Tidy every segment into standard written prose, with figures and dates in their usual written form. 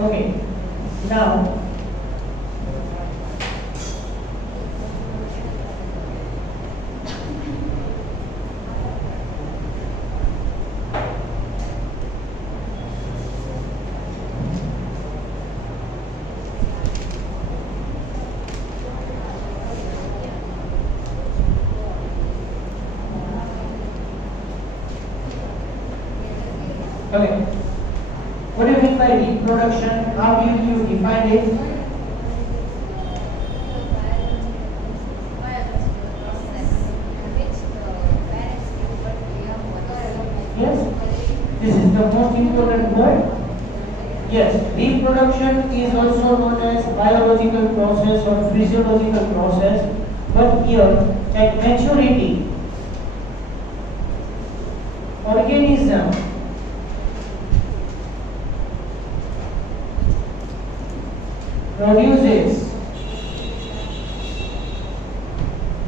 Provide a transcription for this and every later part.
Okay. Now, okay. What do you mean by reproduction? How do you define it? Yes. This is the most important word. Yes, reproduction is also known as biological process or physiological process. But here, at maturity, organism produces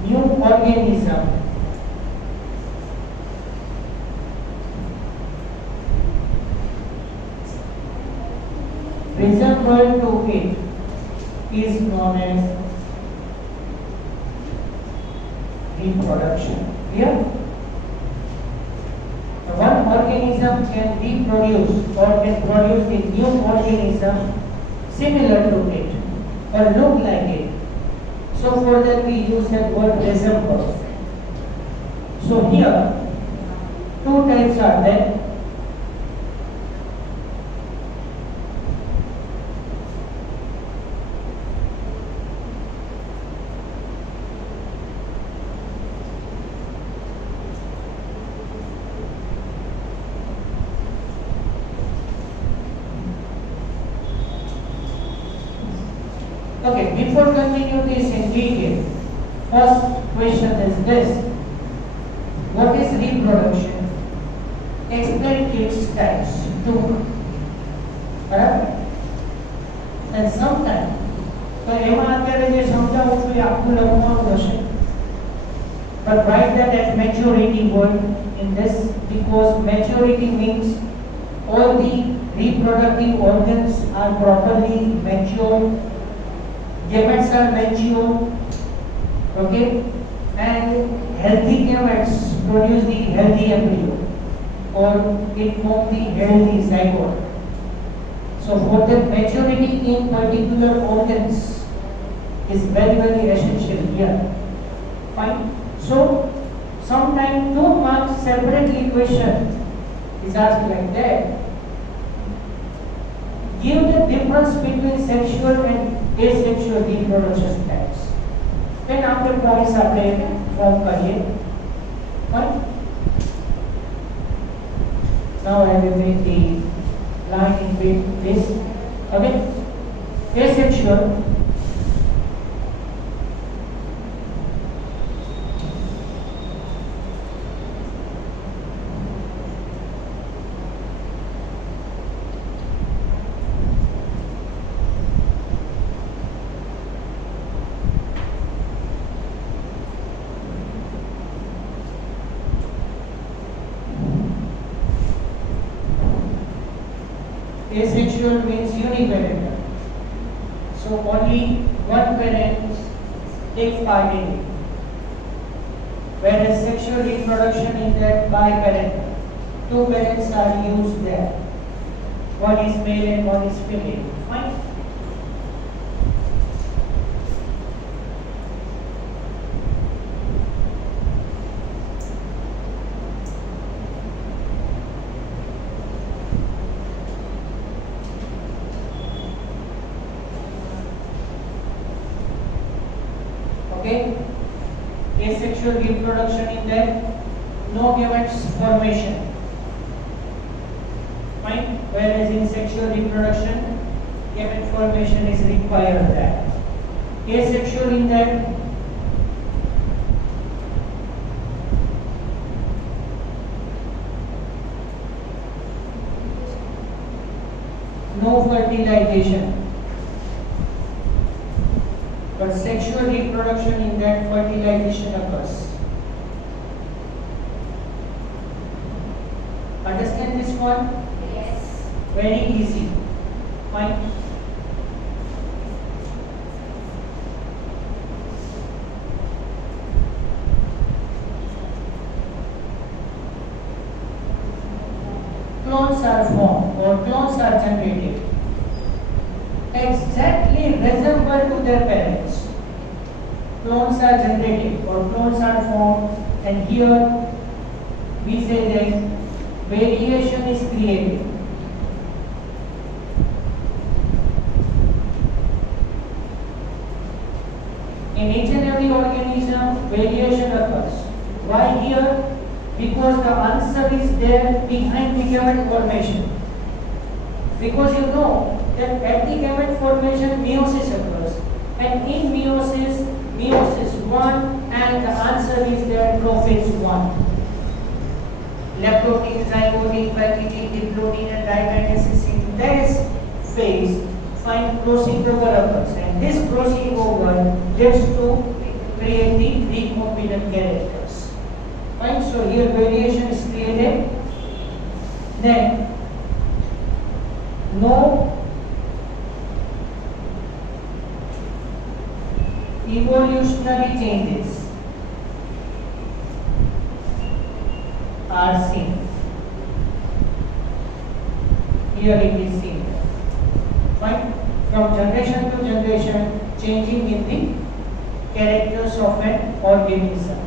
new organism resembled to it is known as reproduction. Clear? One organism can reproduce or can produce a new organism similar to it or look like it. So for that we use that word resemble. So here two types are there. Okay, before continue this in detail, first question is this. What is reproduction? Explain its types. Two. Correct? And sometimes, તો એમાં અત્યારે જે સમજાવું છું એ આખું લખવાનું હશે. But write that at maturity word in this because maturity means all the reproductive organs are properly mature. Gametes are mature, okay, and healthy gametes produce the healthy embryo, or it form the healthy zygote. So for the maturity in particular organs is very essential here. Fine. So sometimes 2 marks separately question is asked like that. Give the difference between sexual and asexual reproduction types. Then after points આપણે form કરીએ. Fine. Now I will make the line in between this. Okay. Asexual Asexual means uniparental. So only one parent takes part in it. Whereas sexual reproduction is that biparental. 2 parents are used there. One is male and one is female. Fine. Okay, asexual reproduction in that no gametes formation. Fine. Whereas in sexual reproduction, gamete formation is required there. Asexual in that no fertilization. But sexual reproduction in that fertilization occurs. Understand this one? Yes. Very easy. Fine. Clones are formed or clones are generated exactly resemble to their parents. Clones are generated or clones are formed, and here we say that variation is created. In each and every organism, variation occurs. Why here? Because the answer is there behind the gamete formation. Because you know that at the gamete formation meiosis occurs, and in meiosis 1, and the answer is there prophase 1. Leptotin, zygotic, pakitic, diplotin and diametasis in this phase find crossing over occurs, and this crossing over leads to create the recombinant characters. Fine, so here variation is created. Then no evolutionary changes are seen. Here it is seen. Fine. From generation to generation, changing in the characters of an organism.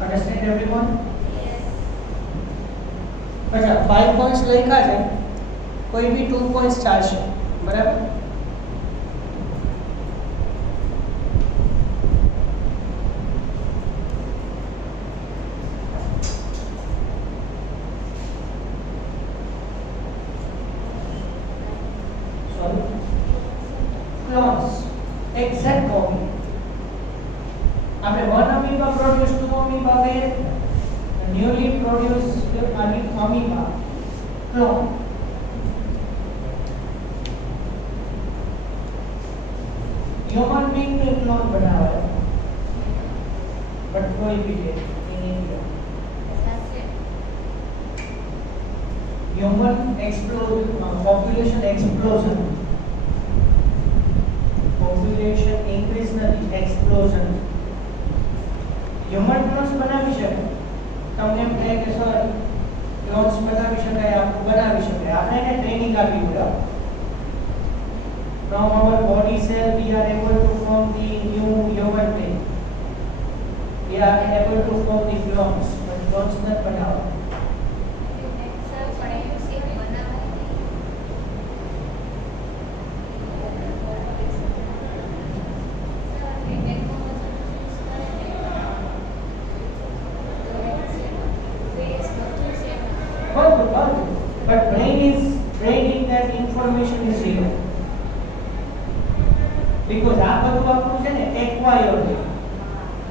Understand everyone? अच्छा 5 points લખ્યા છે, કોઈ બી 2 points ચાલશે, બરાબર? Clones, exact copy. આપણે 1 amoeba produce 2 amoeba where newly produced amoeba clone. Human being ने clone बनाया है, but कोई भी नहीं in India. Human explosion, population explosion, population increase નથી, explosion. Human clones બનાવી શકે, તમને એમ કહે કે સર ક્લોન્સ બનાવી શકાય, આપણે બનાવી શકાય, આપણે એને ટ્રેનિંગ આપી પડે. From our body cell we are able to form the new human being. We are able to form the clones, but clones not બનાવવા. But brain in that information is real. Because આ બધું આપણું છે ને acquired છે.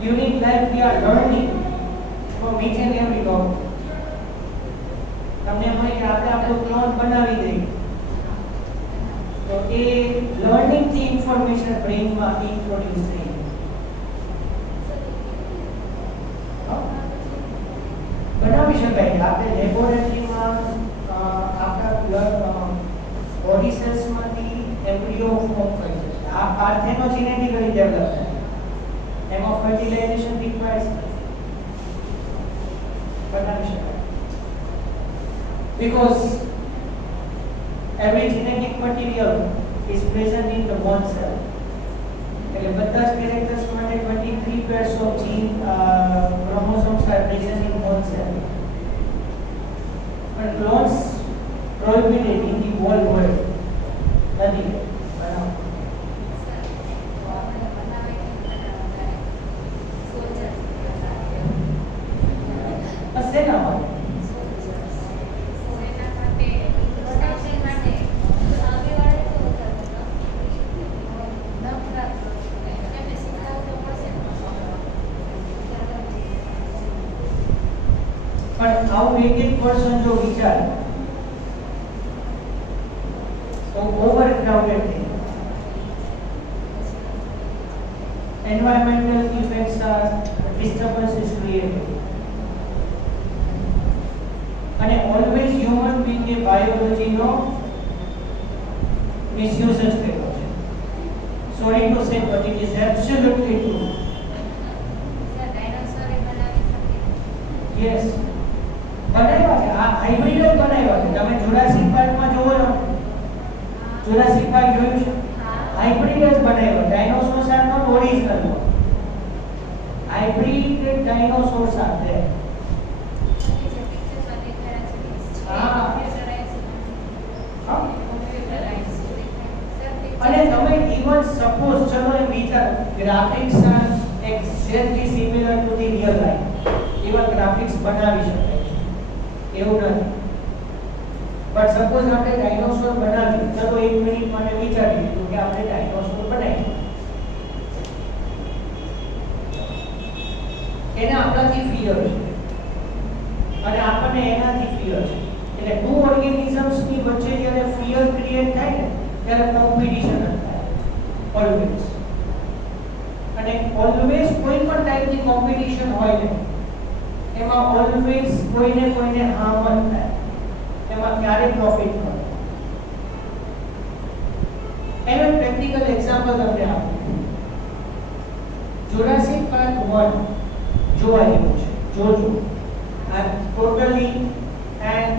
During life we are learning from each and every topic. તમને એમ હોય કે આપણે આપણું ક્લોન બનાવી દઈએ, તો એ લર્નિંગ થી ઇન્ફોર્મેશન બ્રેઇનમાં ઇન્ટ્રોડ્યુસ થઈ. બનાવી શકાય. આપણે લેબોરેટરીમાં આપણા બોડી સેલ્સમાંથી એમ્બ્રિયો ફોર્મ કરી શકે. આ પાર્થેનોજેનેટિકલી ડેવલપ થાય. એમાં ફર્ટિલાઇઝેશન રિક્વાયર્સ બનાવી શકાય. Because every genetic material is present in the one cell. એટલે બધા જ characters માટે 23 pairs of gene chromosomes are present in one cell. But clones prohibited in the whole world. Nothing. સેના માટે પણ આવું એક એક પર્સન જો વિચારે તો ઓવર ક્રાઉડેડ થઈ, environment environmental effects are disturbance is created. અને always human being એ biology નો misuse જ કર્યો છે. Sorry to say, but it is absolutely true. Yes. બનાવ્યા છે આ હાઇબ્રિડ જ બનાવ્યા છે. તમે જુરાસિક પાર્કમાં જોવો છો, જુરાસિક પાર્ક જોયું છે? હાઇબ્રિડ જ બનાવ્યા. Dinosaurs are not original. Hybrid dinosaurs are there. અને તમે ઇવન સપોઝ ચલો એમ વિચાર graphics are exactly similar to the real life. Even graphics બનાવી શકાય છે, એવું નથી. બટ સપોઝ આપણે ડાયનોસોર બનાવીએ, ચલો 1 મિનિટ માટે વિચારી લીધું કે આપણે ડાયનોસોર બનાવીએ. એને આપણાથી ફિયર છે અને આપણને એનાથી ફિયર છે. એટલે ટુ ઓર્ગેનિઝમ્સ ની વચ્ચે જ્યારે ફિયર ક્રિએટ થાય ને ત્યારે કોમ્પિટિશન થાય ઓલવેઝ. અને ઓલવેઝ કોઈ પણ ટાઈપની કોમ્પિટિશન હોય ને એમાં ઓલવેઝ કોઈને હાર્મ જ થાય, એમાં ક્યારે પ્રોફિટ મળે. એનો પ્રેક્ટિકલ એક્ઝામ્પલ તમને આપું. જુરાસિક પાર્ક 1 જોવા જેવું છે, જોજો. I'm totally and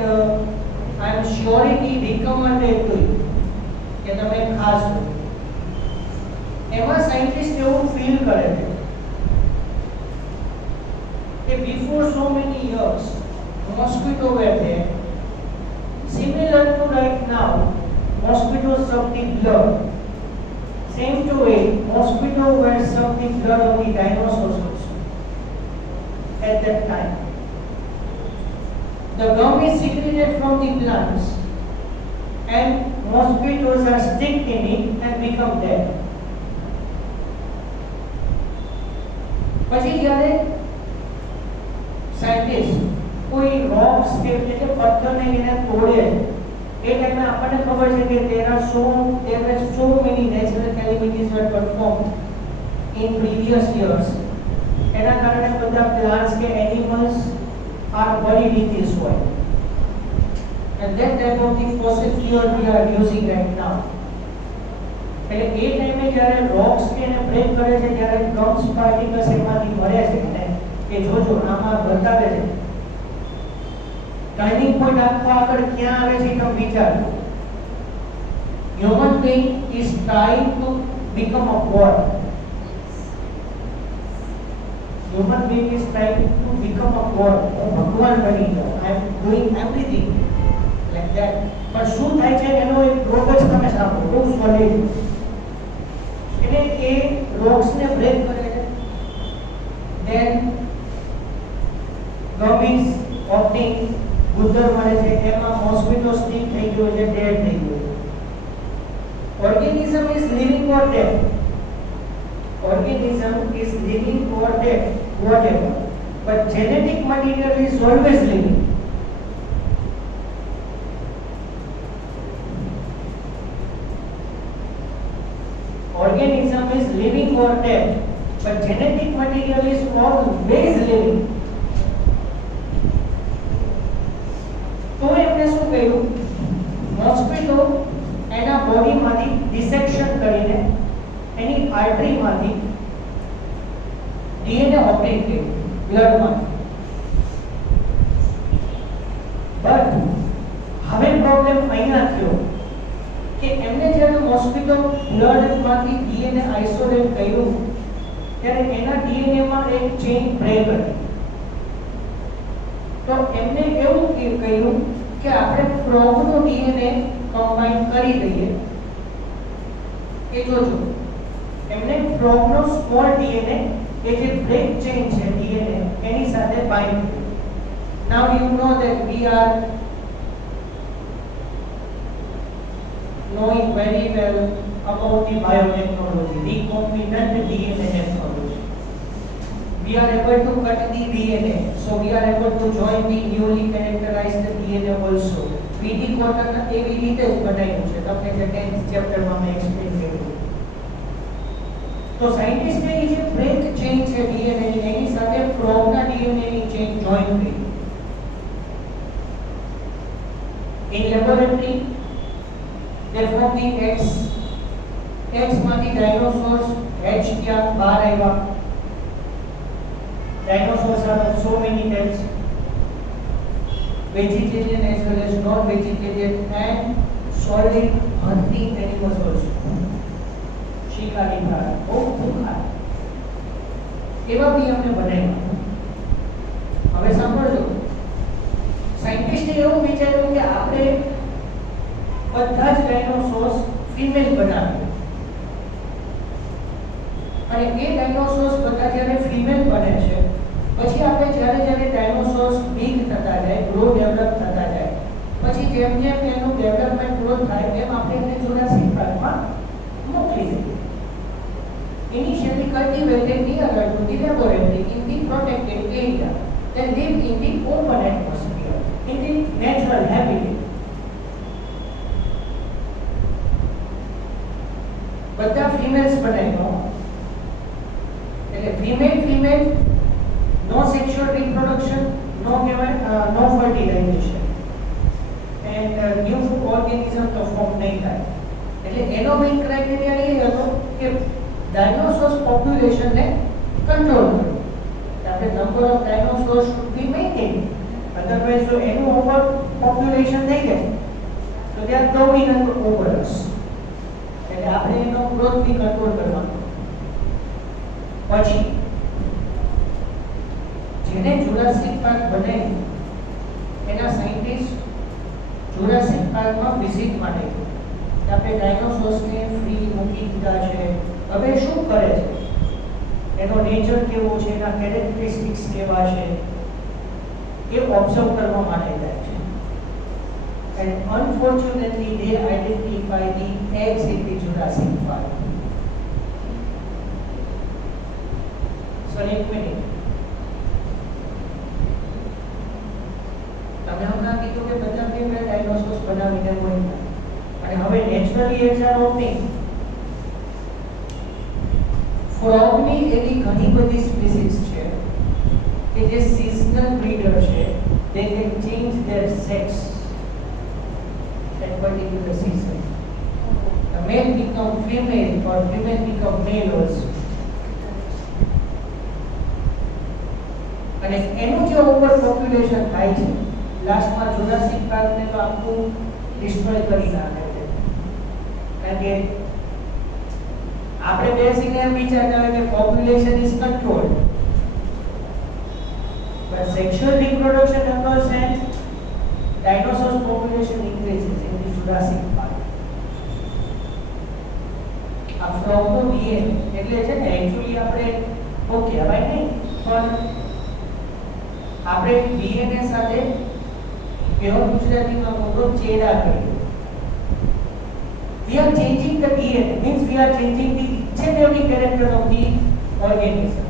I'm surely recommended to you કે તમે ખાસ લો. એમાં સાયન્ટિસ્ટ એવું ફીલ કરે છે કે before so many years mosquito were there, similar to right now mosquitoes suck the blood. Same to it, mosquito were suck the blood of the dinosaurs also at that time. The gum is secreted from the plants and mosquitoes are stick in it and become dead. પછી જ્યારે સાયન્ટિસ્ટ કોઈ રોક્સ કે એટલે પથ્થરને એને તોડે એ ટાઈમે આપણને ખબર છે કે there were so many natural calamities were performed in previous years. એના કારણે બધા plants કે animals are buried in this soil. And that type of the fossil fuel we are using right now. એટલે એ ટાઈમે જ્યારે રોક્સ કે એને બ્રેક કરે છે ત્યારે ગમ્સ પાર્ટિકલ્સ એમાંથી મળે છે ને એ જોજો આમાં બતાવે છે. ટર્નિંગ પોઈન્ટ આખો આગળ ક્યાં આવે છે તમે વિચારો. Human being is trying to become a God. Human being is trying to become a god. ભગવાન બની જાઓ. I am doing everything like that. પણ શું થાય છે એનો એક રોગ જ તમે સાંભળો, બહુ સોલિડ. એટલે એ રોગ્સને બ્રેક કરે છે. Then gum is opting ગુદર મળે છે, એમાં મોસ્કિટો સ્ટિક થઈ ગયો છે, ડેડ થઈ ગયો. Organism is living or dead. Organism is living or dead, whatever, but genetic material is always living. Organism is living or dead, but genetic material is always living. તો એમને શું કહ્યું, મોસ્કિટો એના બોડીમાંથી ડિસેક્શન કરીને એની આર્ટરીમાંથી ડીએનએ ઓપરેટ કર્યું બ્લડમાં. બટ હવે પ્રોબ્લેમ અહીંયા થયો કે એમને જ્યારે મોસ્કિટો બ્લડમાંથી ડીએનએ આઇસોલેટ કર્યું ત્યારે એના ડીએનએમાં એક ચેઇન બ્રેક હતી. તો એમને એવું કહ્યું કે આપણે ફ્રોગનો ડીએનએ કમ્બાઈન કરી દઈએ. એ જોજો, એમને ફ્રોગનો સ્મોલ ડીએનએ એ જે બ્રેક ચેઇન છે ડીએનએ એની સાથે બાઇન્ડ કર્યું. Now you know that we are knowing very well about the biotechnology, recombinant DNA technology. We are able to cut the DNA, so we are able to join the newly characterized DNA also. PD cotton એવી રીતે જ બનાવ્યું છે, તમને જે 10th ચેપ્ટરમાં મેં એક્સપ્લેન કર્યું. તો સાયન્ટિસ્ટે એ જે બ્રેક ચેઇન છે ડીએનએ ની એની સાથે ફ્રોગના ડીએનએ ની ચેઇન જોઈન કરી. In laboratory they form the eggs. Eggs માંથી ડાયનોસોર્સ hatch થયા, બહાર આવ્યા. Dinosaurs are of so many types, vegetarian as well as non-vegetarian and solid hunting animals also. શિકારી પ્રાણી બહુ ભૂખા એવા બી અમને બનાવ્યા. હવે સાંભળજો, સાયન્ટિસ્ટે એવું વિચાર્યું કે આપણે બધા જ ડાયનોસોર્સ ફિમેલ બનાવીએ અને એ ડાયનોસોર્સ બધા જ્યારે ફિમેલ બને છે પછી આપણે જ્યારે જ્યારે ડાયનોસોર્સ બિગ થતા જાય, ગ્રો ડેવલપ થતા જાય, પછી જેમ જેમ એનું ડેવલપમેન્ટ ગ્રોથ થાય તેમ આપણે એને જુરાસિક પાર્કમાં મોકલી દઈએ. Initially cultivated nearer to the laboratory in the protected area, then live in the open atmosphere, in the natural habitat. બધા ફિમેલ્સ બનાવ્યો એટલે female no sexual reproduction, no fertilisation and new organism તો ફોર્મ નહીં થાય. એટલે એનો main criteria એ હતો કે ડાયનોસોર્સ પોપ્યુલેશનને કંટ્રોલ કરવું. આપણે number of dinosaurs should be maintain, otherwise જો એનું ઓવર પોપ્યુલેશન થઈ જાય તો they are dominant over us. એટલે આપણે એનો ગ્રોથ બી કંટ્રોલ કરવાનો. પછી જેને જુરાસિક પાર્ક બનાવ્યું એના સાયન્ટિસ્ટ જુરાસિક પાર્કમાં વિઝિટ માટે આપણે ડાયનોસોર્સને ફ્રી મૂકી દીધા છે. હવે શું કરે છે, એનો નેચર કેવો છે, એના કેરેક્ટરિસ્ટિક્સ કેવા છે એ ઓબ્ઝર્વ કરવા માટે જાય છે. And unfortunately they identify the eggs in the Jurassic Park. So એક મિનિટ, તમે હમણાં કીધું કે બધા ફિમેલ ડાયનોસોર્સ બનાવીને મોકલ્યા અને હવે નેચરલી એઝ આર ઓપનિંગ ફ્રોગની એવી ઘણી બધી સ્પીસીસ છે કે જે સિઝનલ બ્રીડર છે. they can change their sex at particular season. The male become female or female become male also. અને એનું જે ઓવર પોપ્યુલેશન થાય છે લાસ્ટમાં જુરાસિક પાર્કને તો આખું ડિસ્ટ્રોય કરી નાખે છે. કારણ કે આપણે બેસીને એમ વિચારતા હોય કે population is controlled, but sexual reproduction occurs and dinosaurs population increases in the Jurassic Park. આ ફ્રોગનો ડીએનએ એટલે છે ને એક્ચ્યુઅલી આપણે બહુ કહેવાય નહીં પણ આપણે ડીએનએ સાથે પ્યોર ગુજરાતીમાં મોટો ચેડા કરીએ. We are changing the DNA, means we are changing the each and every character of the organism.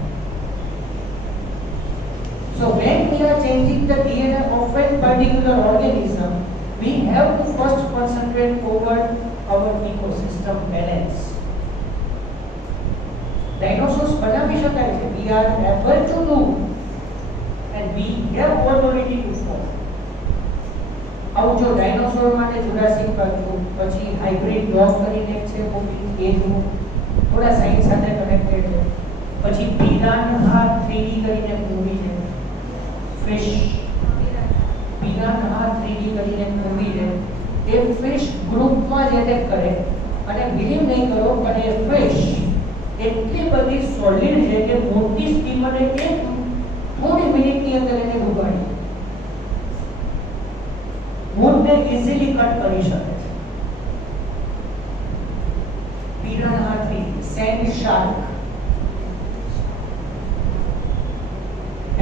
So when we are changing the DNA of a particular organism, we have to first concentrate over our ecosystem balance. Dinosaurs બનાવી શકાય છે, we are able to do and we have authority to form. આવું જો ડાયનોસોર માટે Jurassic park જો, પછી hybrid dog કરીને એક છે મૂવી એ જો થોડા સાયન્સ સાથે કનેક્ટેડ છે. પછી પિરાન્હા 3D કરીને એક મૂવી છે, ફિશ પિરાન્હા 3D કરીને એક મૂવી છે. એ ફિશ ગ્રુપમાં જ એટેક કરે અને બિલીવ નહીં કરો પણ એ ફિશ એટલી બધી સોલિડ છે કે મોટી સ્ટીમરે એક થોડી મિનિટની અંદર એને ડૂબાડી wood easily cut કરી શકે છે. પિરાન્હા 3, sand shark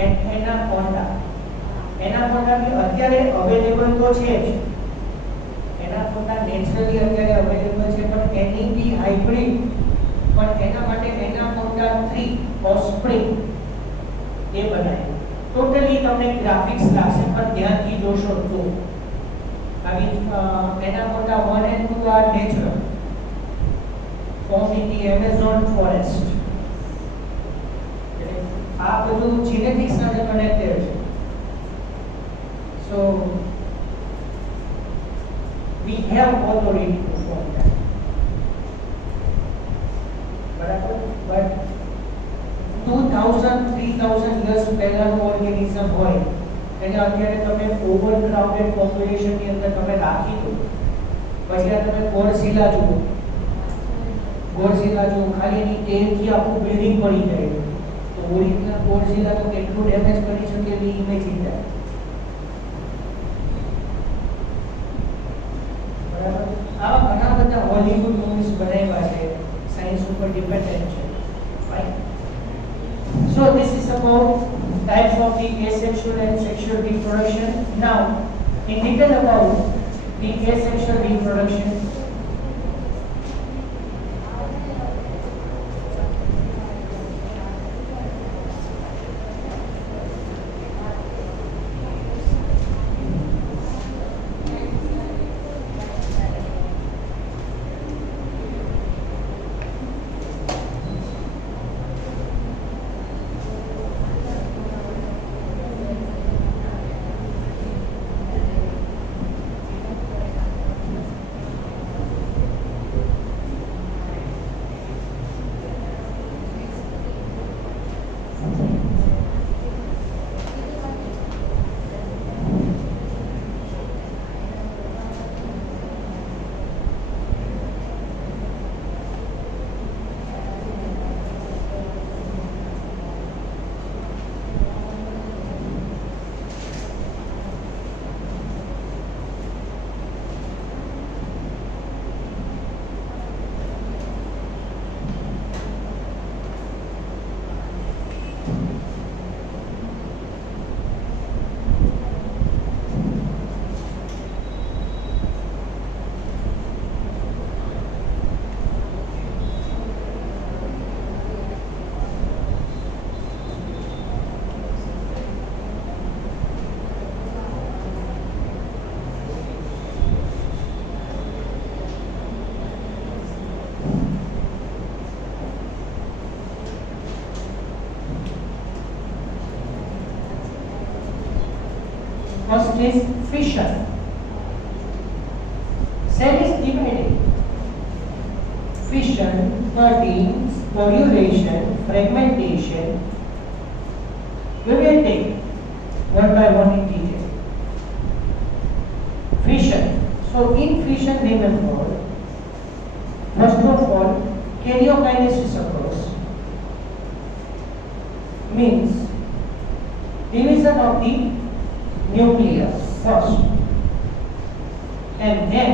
and anaconda. anaconda भी અત્યારે અવેલેબલ તો છે જ, anaconda નેચરલી અત્યારે અવેલેબલ છે પણ એની બી હાઇબ્રિડ પણ એના માટે anaconda 3 ઓફસ્પ્રિંગ એ બનાવ્યું. ટોટલી તમને ગ્રાફિક્સ લાગશે પણ ધ્યાનથી જોશો તો I mean, anaconda 1 and 2 are natural, found in the Amazon forest. આ બધું genetics સાથે connected છે. So we have authority to perform that. બરાબર? But 2000 3000 years પહેલાનું ઓર્ગેનિઝમ હોય એને અત્યારે તમે ઓવરક્રાઉડેડ પોપ્યુલેશનની અંદર તમે રાખી દો, પછી આ તમે ગોડઝિલા જુઓ, ખાલી એની ટેલથી આખું બિલ્ડિંગ પડી જાય, તો ઓરિજિનલ ગોડઝિલાનું કેટલું ડેમેજ કરી શકે એની ઇમેજિન થાય. બરાબર? આવા ઘણા બધા હોલિવૂડ મૂવીઝ બનાવ્યા છે, સાયન્સ ઉપર ડિપેન્ડન્ટ છે. Fine. So this is about types of the asexual and sexual reproduction. Now, in detail about the asexual reproduction. First is fission. Cell is divided. Fission pertains sporulation, fragmentation. We will take one by one in detail. Fission. So in fission, remember, first of all, karyokinesis occurs. Means division of the nucleus first, and then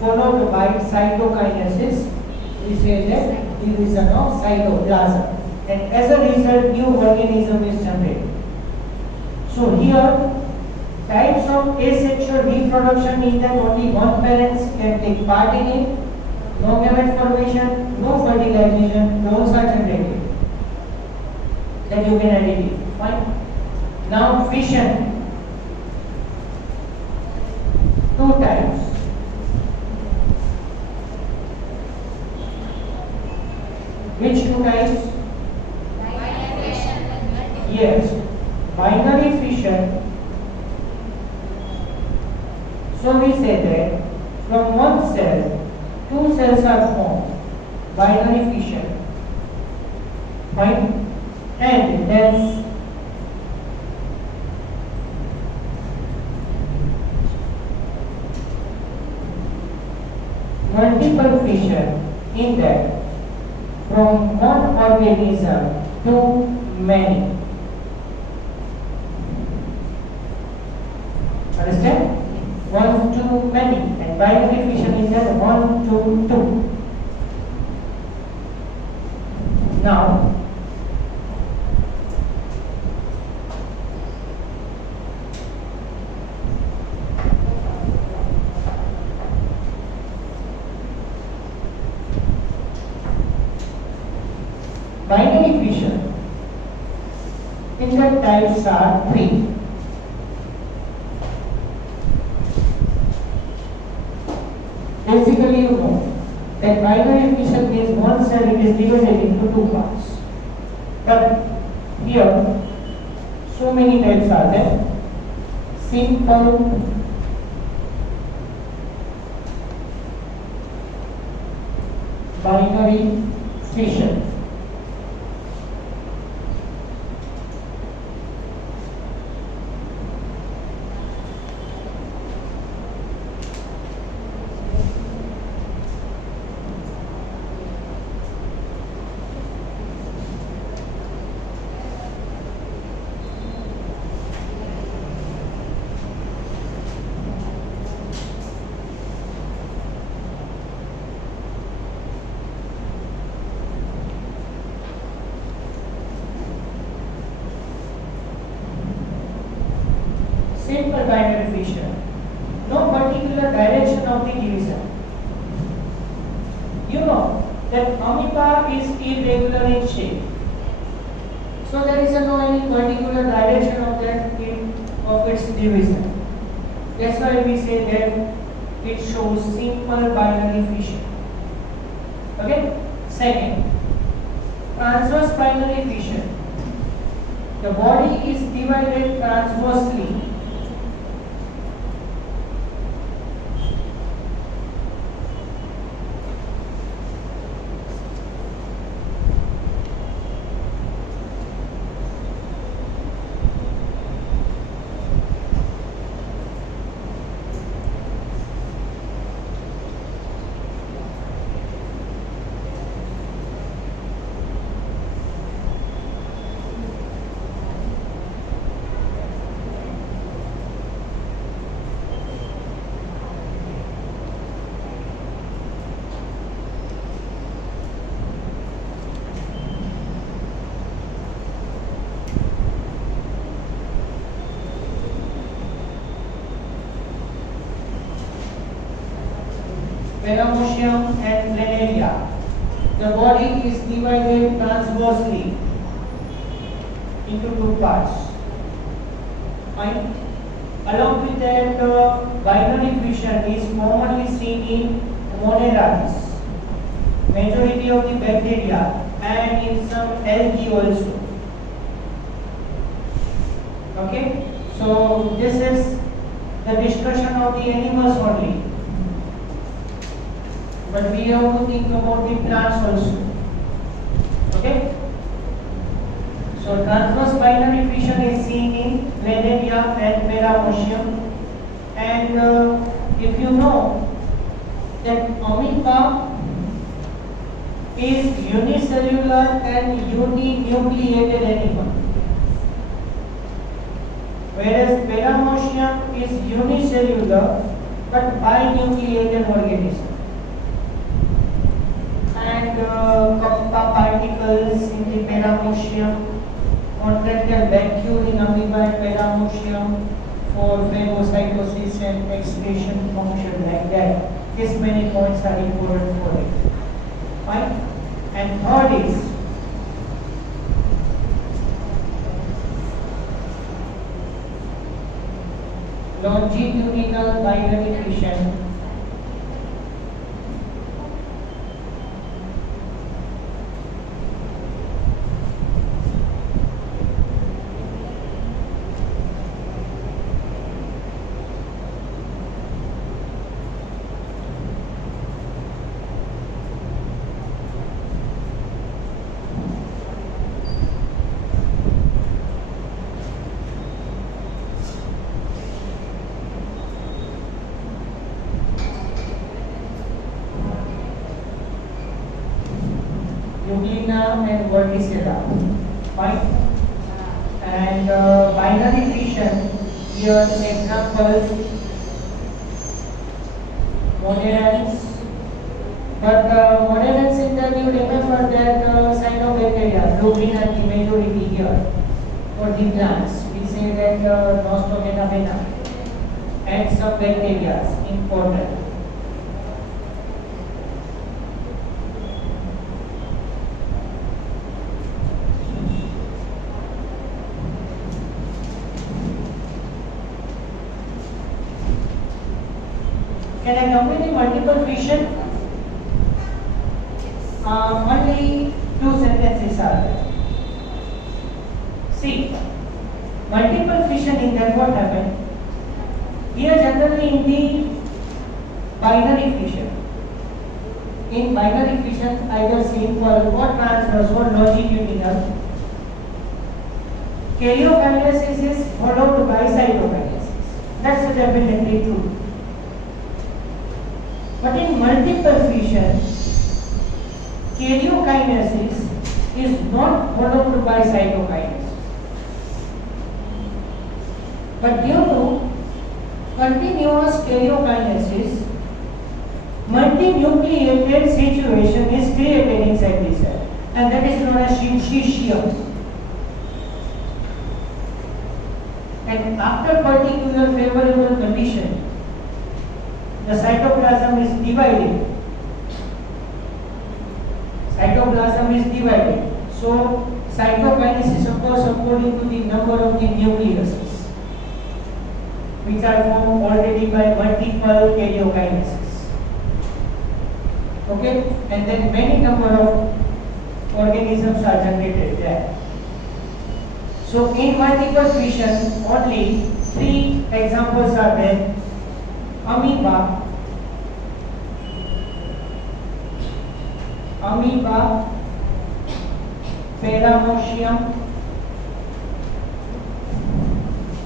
followed by cytokinesis. We say that division of cytoplasm, and as a result new organism is generated. So here types of asexual reproduction mean that only one parent can take part in it. No gamete formation, no fertilization, clones are generated. That you can identify. Fine. Now fission. Two types. Which two types? Yes. Binary fission. So we say that from one cell, two cells are formed. Binary fission. Fine. And then multiple fission, in that from one organism to many. Understand? One to many, and binary fission is that one to two. Now binary fission, in that types are three. Basically, you know that binary fission means one cell it is divided into two parts. But Here, so many types are there. Simple, binary fission. Simple binary fission. No particular direction of the division. You know that amoeba is irregular in shape. So there is no any particular direction of that of its division. That's why we say that it shows simple binary fission. Okay? Second, transverse binary fission. The body is divided transversely. Peramocium and planaria. The body is divided transversely into two parts. Fine. Along with that, binary fission is commonly seen in Moneratis, majority of the bacteria, and in some algae also. Okay. So this is the discussion of the animals only. But we have to think about the plants also. Okay? So transverse binary fission is seen in Planaria and Peramocium. And if you know that amoeba is unicellular and uninucleated animal, whereas Peramocium is unicellular but binucleated organism. And Kappa particles in the Peramocium, contractile vacuole in amoeba and Peramocium for phagocytosis and excretion function, like that. This many points are important for it. Fine. And third is longitudinal binary fission. Euglena and Verticilla. Fine. And binary fission, here examples, Monerans. But Monerans in that you remember that cyanobacteria, Euglena the majority here for the plants. We say that Nostophena vena and some bacteria important. Can I complete the multiple fission? Only two sentences are there. See, multiple fission in that what happened? Here generally in the binary fission. In binary fission, either simple or transverse or longitudinal, karyokinesis is followed by cytokinesis. That's definitely true. But in multiple fission, karyokinesis is not followed by cytokinesis. But due to continuous karyokinesis, multinucleated situation is created inside the cell, and that is known as syncytium. And after particular favorable condition, the cytoplasm is divided. Cytoplasm is divided. So cytokinesis occurs according to the number of the nucleuses, which are formed already by multiple karyokinesis. Okay, and then many number of organisms are generated there. So in multiple fission, only 3 examples are there: amoeba, Paramecium,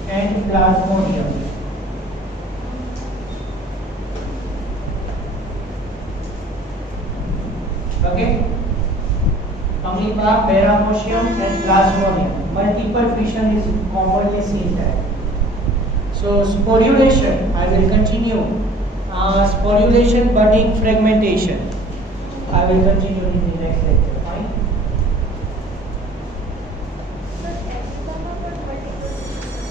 and Plasmodium. Okay, amoeba, Paramecium, and Plasmodium. Multiple fission is commonly seen there. So sporulation, I will continue. Sporulation, budding, fragmentation, I will continue in the next lecture.